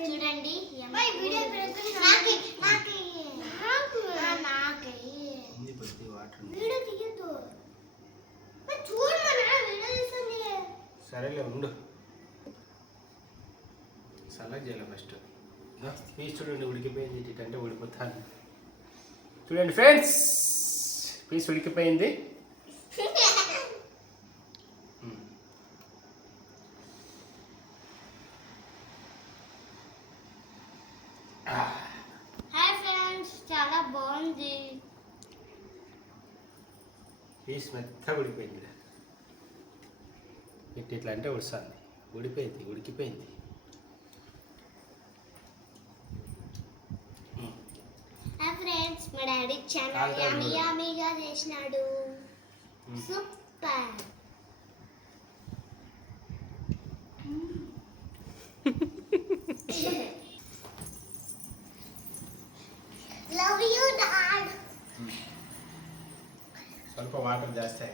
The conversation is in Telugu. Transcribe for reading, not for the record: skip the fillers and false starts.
చూడండి సరేలే ఉండు సల్లగా చేయాలి ఫస్ట్ పీస్ చూడండి ఉడికిపోయింది ఇటంటే ఉడిపోతాను చూడండి ఫ్రెండ్స్ పీస్ ఉడికిపోయింది హాయ్ ఫ్రెండ్స్ చాలా బాగుంది పీస్ మెత్తగా ఉడిపోయింది ఇట్లా అంటే ఉడుస్తుంది ఉడికిపోయింది హాయ్ ఫ్రెండ్స్ మా డాడీ చాలా యమ్మీగా చేసినాడు సూపర్ లవ్ యూ డాడ్ ಸ್ವಲ್ಪ వాటర్ జాస్తి